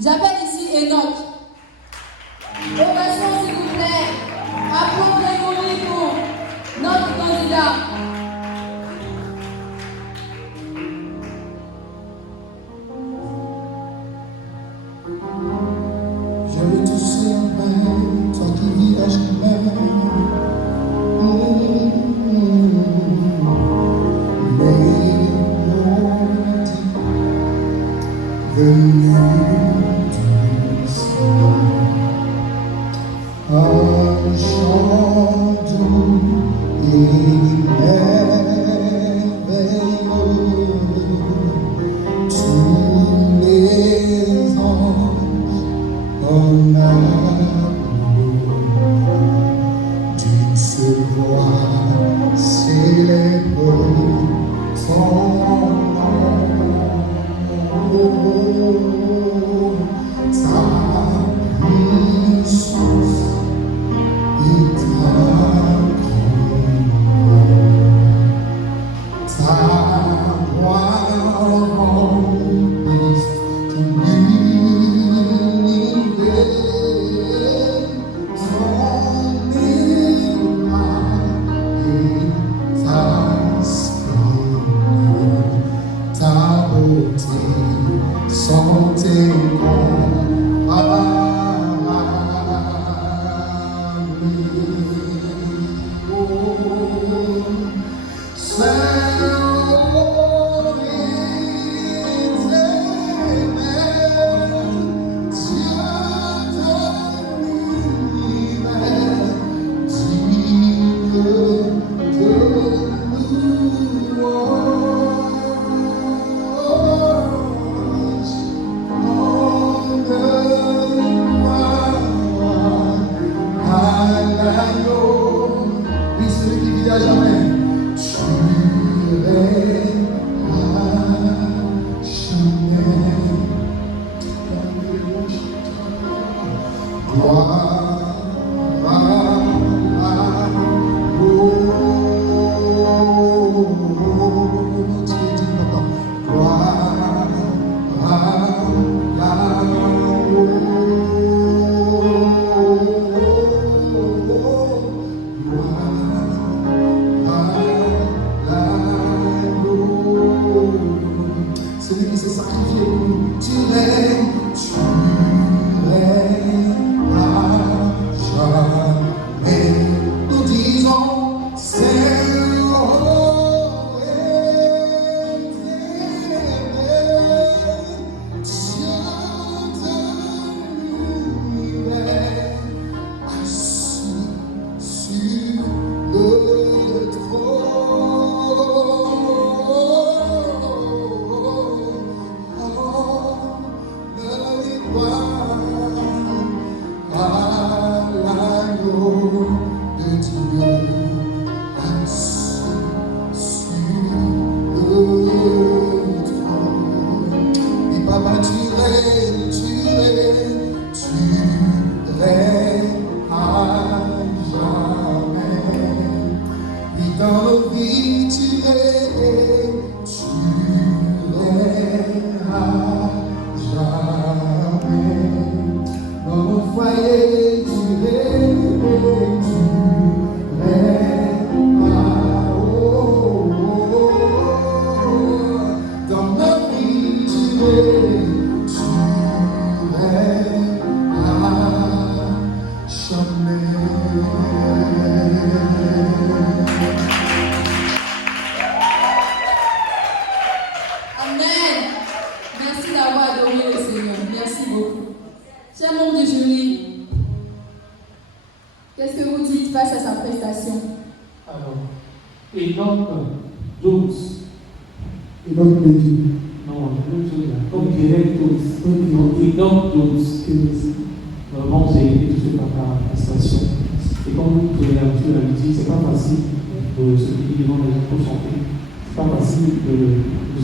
J'appelle ici Enoch. Ovation, s'il vous plaît. Applaudissez pour notre candidat. Je veux toucher en main, toi qui visage qui m'aime. Venu du ciel, un chant doux et merveilleux, tous les anges en amour, d'une seule voix célèbre son Vraiment, j'ai été touché par ta prestation. Et comme tu l'as dit, c'est pas facile de se dire devant les gens pour chanter. C'est pas facile de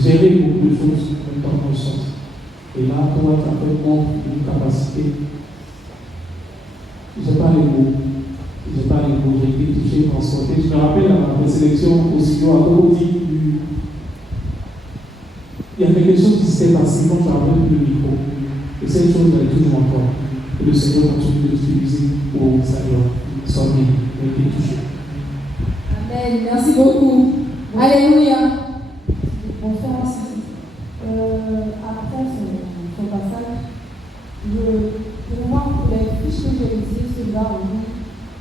gérer beaucoup de choses en même temps qu'on chante. Et là, toi, tu as fait montre une capacité. Je n'ai pas les mots. J'ai été touché par son texte. Je me rappelle à ma présélection au Seigneur à Dorothy. Il y avait quelque chose qui s'était passé quand j'avais le micro. Et cette chose est toujours encore. Et le Seigneur continue de l'utiliser pour sa gloire. Sois béni, et touché. Amen. Merci beaucoup. Alléluia. Bonsoir. Après son passage, pour moi, pour les fiches que j'ai laissées ce soir,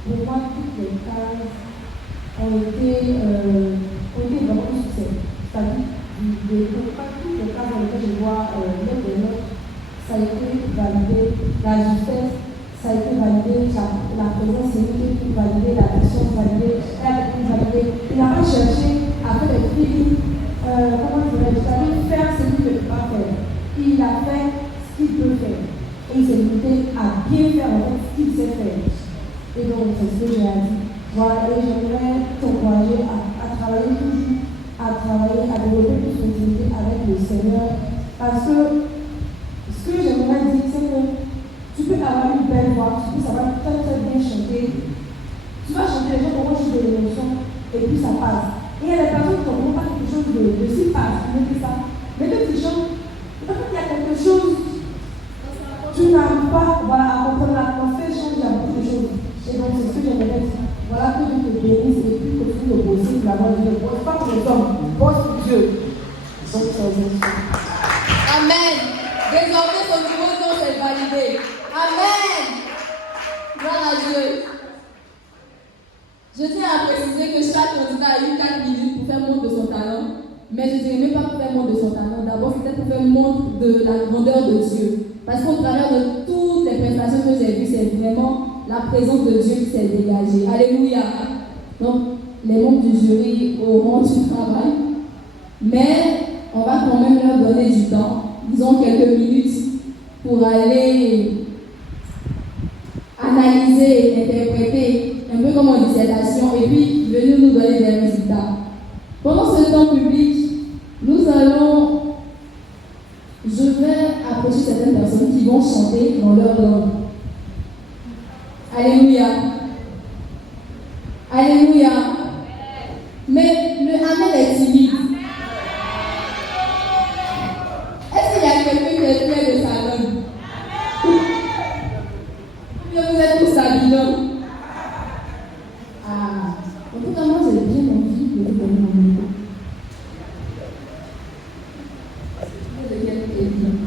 pour moi, toutes les cases ont été vraiment un succès. C'est-à-dire, toutes les cases dans lesquelles je vois l'un des nôtres, ça a été validé, la justesse, ça a été validé, la présence unique, validé, la personne validée, elle a été validée. Il n'a pas cherché à faire des films, comment dirais-je, c'est-à-dire faire ce qu'il ne peut pas faire. Il a fait ce qu'il peut faire. Et il s'est limité à bien faire en fait ce qu'il sait faire. Et donc, c'est ce que j'ai à dire. Voilà, et j'aimerais t'encourager à travailler toujours, à développer plus d'intimité avec le Seigneur. Parce que ce que j'aimerais dire, c'est que tu peux avoir une belle voix, tu peux savoir très très bien chanter. Tu vas chanter, les gens vont jouer de l'émotion et puis ça passe. Et il y a des personnes qui n'ont pas quelque chose de si particulier que ça. Mais quand tu chantes, en fait, il y a quelque chose, tu n'arrives pas à comprendre l'atmosphère, change, il y a beaucoup de choses. Et donc c'est ce que j'aimerais dire. Voilà, que Dieu te bénisse et puis continue de bosser pour la voix de Dieu. Bosse pas pour les hommes, bosse pour Dieu. Donc, Amen. Désormais, son niveau de nom est validé. Amen. Gloire à Dieu. Je tiens à préciser que chaque candidat a eu 4 minutes pour faire montre de son talent. Mais je ne dirais même pas pour faire montre de son talent. D'abord, c'était pour faire montre de la grandeur de Dieu. Parce qu'au travers de toutes les prestations que j'ai vues, c'est vraiment la présence de Dieu qui s'est dégagée. Alléluia. Donc, les membres du jury auront du travail. Mais on va quand même leur donner du temps, disons quelques minutes, pour aller analyser, interpréter, un peu comme en dissertation, et puis venir nous donner des résultats. Pendant ce temps public, je vais approcher certaines personnes qui vont chanter dans leur langue. Alléluia. Alléluia. Mais le Amen est timide. Est-ce qu'il y a quelqu'un qui est fier de sa langue? Ou bien vous êtes tous habillants? Ah, en tout cas, moi j'ai bien envie de vous donner mon micro. C'est de quel pays?